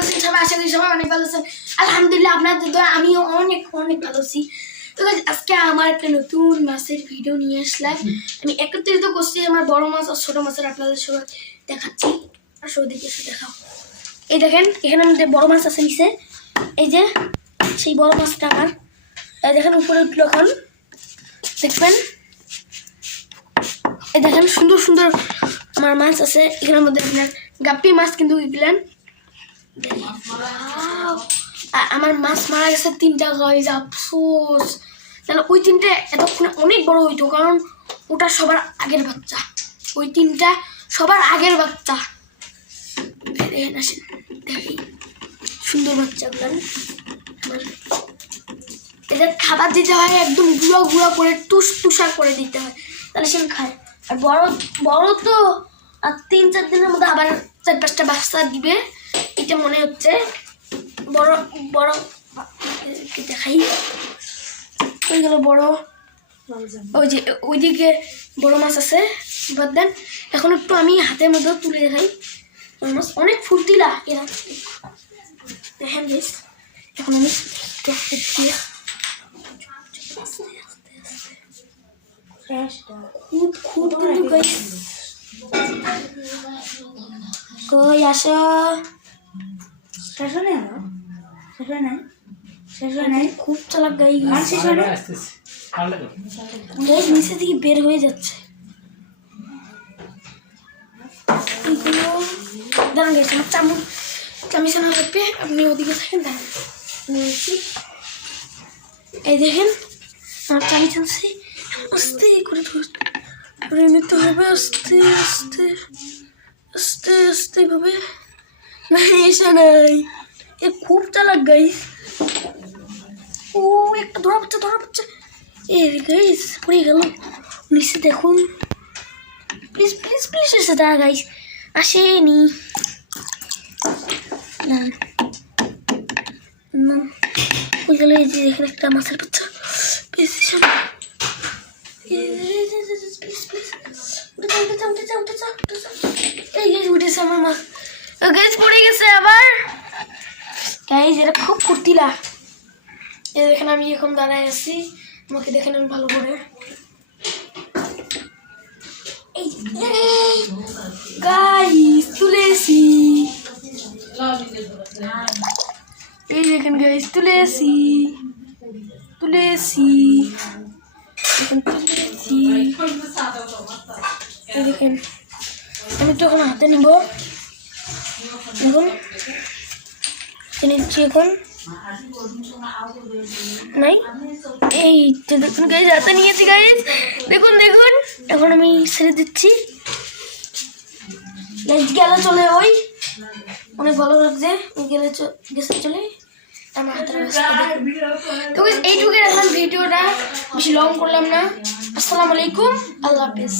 আছেন সবাই? আশা করি সবাই অনেক ভালো আছেন। আলহামদুলিল্লাহ আপনাদের দোয়া আমিও অনেক অনেক ভালো আছি। তো আজকে আমার একটা নতুন মাছের ভিডিও নিয়ে আসলাম। আমি একত্রিত করছি আমার বড় মাছ আর ছোট মাছের, আপনাদের সবাই দেখাচ্ছি। আসো ওদিকে এসে দেখাও। এই দেখেন এখানে আমাদের বড় মাছ আছে নিচে, এই যে সেই বড় মাছটা আমার। এই দেখেন উপরে উঠলো, এখন দেখবেন। এই দেখেন সুন্দর সুন্দর আমার মাছ আছে এখানের মধ্যে। আপনার গাপ্পি মাছ কিন্তু এগুলেন। আমার মাছ মারা গেছে 3টা গাইস, আফসোস। তাহলে ওই 3টা এতক্ষণে অনেক বড় হইতো, কারণ ওটা সবার আগের বাচ্চা। ওই 3টা সবার আগের বাচ্চা। দেখেন আসেন দেখি সুন্দর বাচ্চাগুলো। এদের খাবার দিতে হয় একদম গুঁড়ো গুঁড়ো করে, টুসটুসা করে দিতে হয়, তাহলে সে খায়। আর বড় বড় তো আর 3-4 দিনের মধ্যে আবার 4-5টা বাচ্চা দিবে, এটা মনে হচ্ছে। বড় বড় দেখাই, ওইগুলো বড়। ওই যে ওইদিকে বড় মাছ আছে, বাদ দেন। এখন একটু আমি হাতের মধ্যে তুলে দেখাই। মাছ অনেক ফুর্তিলা এরা, দেখেন বেশ। এখন আমি খুব খুব কই আসো, খুব চালাক গাই। নিচে থেকে বের হয়ে যাচ্ছে। দাঁড়ান গেছে আমার চামিচা না লাগবে, আপনি ওদিকে থাকেন। দাঁড়ান এই দেখেন আমার চামিচ আনছি, আস্তে করে নিতে হবে, আস্তে আস্তে আস্তে আস্তে ভাবে। না এসে নাই, এ খুব চালাক গাইস। ও একটা ধরা পাচ্ছে এ গাইস, পড়ে গেল নিচে। দেখুন প্লিজ প্লিজ প্লিজ এসে দাঁড়া গাইস, আসেনি না না ওই গেল। এই যে এখানে একটা মাছের বাচ্চা, প্লিজ উঠেছে আমার মাছ। গাইস পড়ে গেছে আবার গাইস, এটা খুব ফুর্তিলা। এই দেখেন আমি এখন দাঁড়ায় আছি, আমাকে দেখেন আমি ভালো করে। গাইস তুলে এসি, এই দেখেন গাইস তুলে এসি এই দেখেন। আমি তো এখন হাতে নিব, দেখুন নিচ্ছি এখন। নাই এই যে দেখুন গাইস, হাতে নিয়েছি গাইস, দেখুন দেখুন। এখন আমি ছেড়ে দিচ্ছি গেলে চলে, ওই অনেক ভালো লাগছে গেছে চলে আমার হাতের অবস্থা। তো গাইস এইটুকু রাখলাম ভিডিওটা, বেশি লং করলাম না। আসসালামু আলাইকুম, আল্লাহ হাফেজ।